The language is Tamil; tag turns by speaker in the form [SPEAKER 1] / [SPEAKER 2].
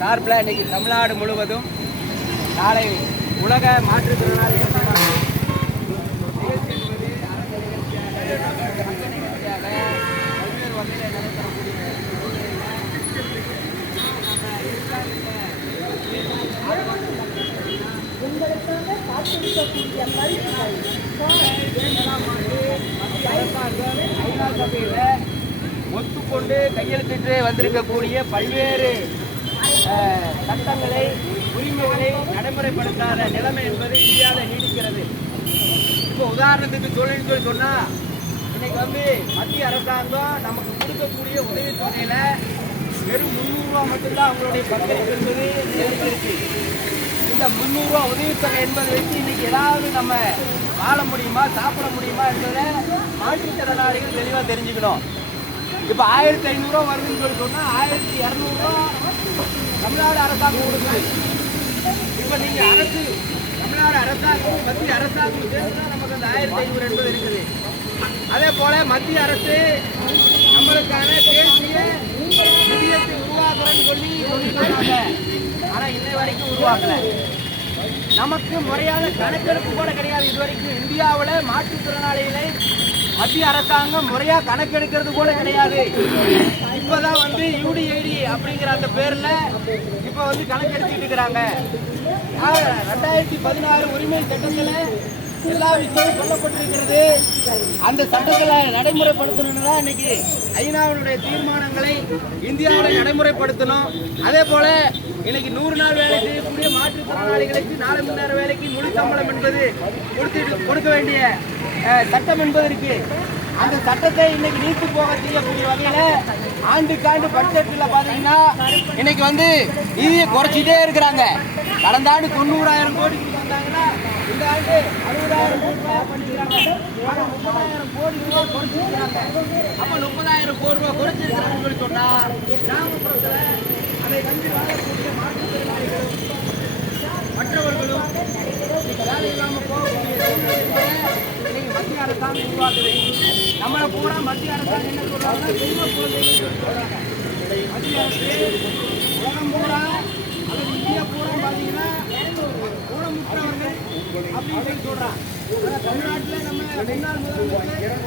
[SPEAKER 1] சார்பில் இன்றைக்கி தமிழ்நாடு முழுவதும் நாளை உலக மாற்றுத்திறனாளி
[SPEAKER 2] உங்களுக்காக காத்திருக்கக்கூடிய பரிசுகள்
[SPEAKER 1] ஒத்துக்கொண்டு கையெழுத்திட்டு வந்திருக்கக்கூடிய பல்வேறு சட்டங்களை உரிமைகளை நடைமுறைப்படுத்தாத நிலைமை என்பது இந்தியாவில் நீடிக்கிறது. இப்போ உதாரணத்துக்கு சொல்லுன்னு சொல்லி சொன்னால் இன்னைக்கு வந்து மத்திய அரசாங்கம் நமக்கு கொடுக்கக்கூடிய உதவித்தொகையில் வெறும் முந்நூறுரூவா மட்டும்தான் அவங்களுடைய பங்களிப்பு என்பது நிலைத்திருக்கு இந்த முந்நூறுரூவா உதவித்தொகை என்பதை வச்சு இன்னைக்கு ஏதாவது நம்ம வாழ முடியுமா சாப்பிட முடியுமா என்பதை மாற்றுத்திறனாளிகள் தெளிவாக தெரிஞ்சுக்கணும். இப்போ ஆயிரத்தி ஐநூறுரூவா வருதுன்னு சொல்லி சொன்னால் ஆயிரத்தி இரநூறுவா தமிழ்நாடு அரசாங்கம் கொடுக்குது. இப்போ நீங்கள் அரசு தமிழ்நாடு அரசாங்கம் மத்திய அரசாங்கம் சேர்ந்து நமக்கு அந்த ஆயிரத்தி ஐநூறு என்பது இருக்குது. அதே போல மத்திய அரசு நம்மளுக்கான தேசிய நிதியத்தை உருவாக்குறேன்னு சொல்லி சொல்லியிருக்காங்க ஆனால் இன்னை வரைக்கும் உருவாக்கல. நமக்கு முறையான கணக்கெடுப்பு கூட கிடையாது. இது வரைக்கும் இந்தியாவில் மாற்றுத்திறனாளிகளை மத்திய அரசாங்கம் முறையா கணக்கெடுக்கிறது கூட கிடையாது. இப்பதான் வந்து யூடிஐடி அப்படிங்கிற அந்த பேர்ல இப்ப வந்து கணக்கெடுத்துட்டு இருக்கிறாங்க. ரெண்டாயிரத்தி பதினாறு உரிமை சட்டத்துல எல்லா விஷயமும் சொல்லப்பட்டிருக்கிறது. அந்த சட்டங்களை நடைமுறைப்படுத்தணும்னா இன்னைக்கு ஐநாவினுடைய தீர்மானங்களை இந்தியாவில் நடைமுறைப்படுத்தணும். அதே போல இன்னைக்கு நூறு நாள் வேலை செய்யக்கூடிய மாற்றுத்திறனாளிகளுக்கு நாலு மணி நேர வேலைக்கு முழு சம்பளம் என்பது கொடுத்துட்டு கொடுக்க வேண்டிய சட்டம் என்பது இருக்கு. அந்த சட்டத்தை இன்னைக்கு நீத்து போக செய்யக்கூடிய வகையில ஆண்டுக்காண்டு பட்ஜெட்ல பாத்தீங்கன்னா இன்னைக்கு வந்து நிதியை குறைச்சிட்டே இருக்கிறாங்க. கடந்த ஆண்டு தொண்ணூறாயிரம் கோடி வந்தாங்கன்னா இந்த ஆண்டு அறுபதாயிரம் கோடி ரூபாய் பண்ணிக்கிறாங்க முப்பதாயிரம் கோடி ரூபாய் குறைச்சிருக்கிறாங்க. அப்ப முப்பதாயிரம் கோடி ரூபாய் குறைச்சிருக்கிறாங்கன்னு சொல்லி சொன்னா கிராமப்புறத்துல அதை கண்டு வாழக்கூடிய மாற்றுத்திறனாளிகளும் மற்றவர்களும் வேலை இல்லாம போக சூழ்நிலை என்பதை இன்னைக்கு மத்திய அரசாங்கம் உருவாக்குது. நம்மளை பூரா மத்திய அரசாங்கம் என்ன சொல்றாங்கன்னா தெய்வ குழந்தைகள் சொல்றாங்க. மத்திய அரசு உலகம் பூரா அல்லது இந்தியா பூரா பார்த்தீங்கன்னா ஊனமுற்றவர்கள் அப்படின்னு சொல்லி சொல்றாங்க. தமிழ்நாட்டில் நம்ம முன்னாள் முதலமைச்சர்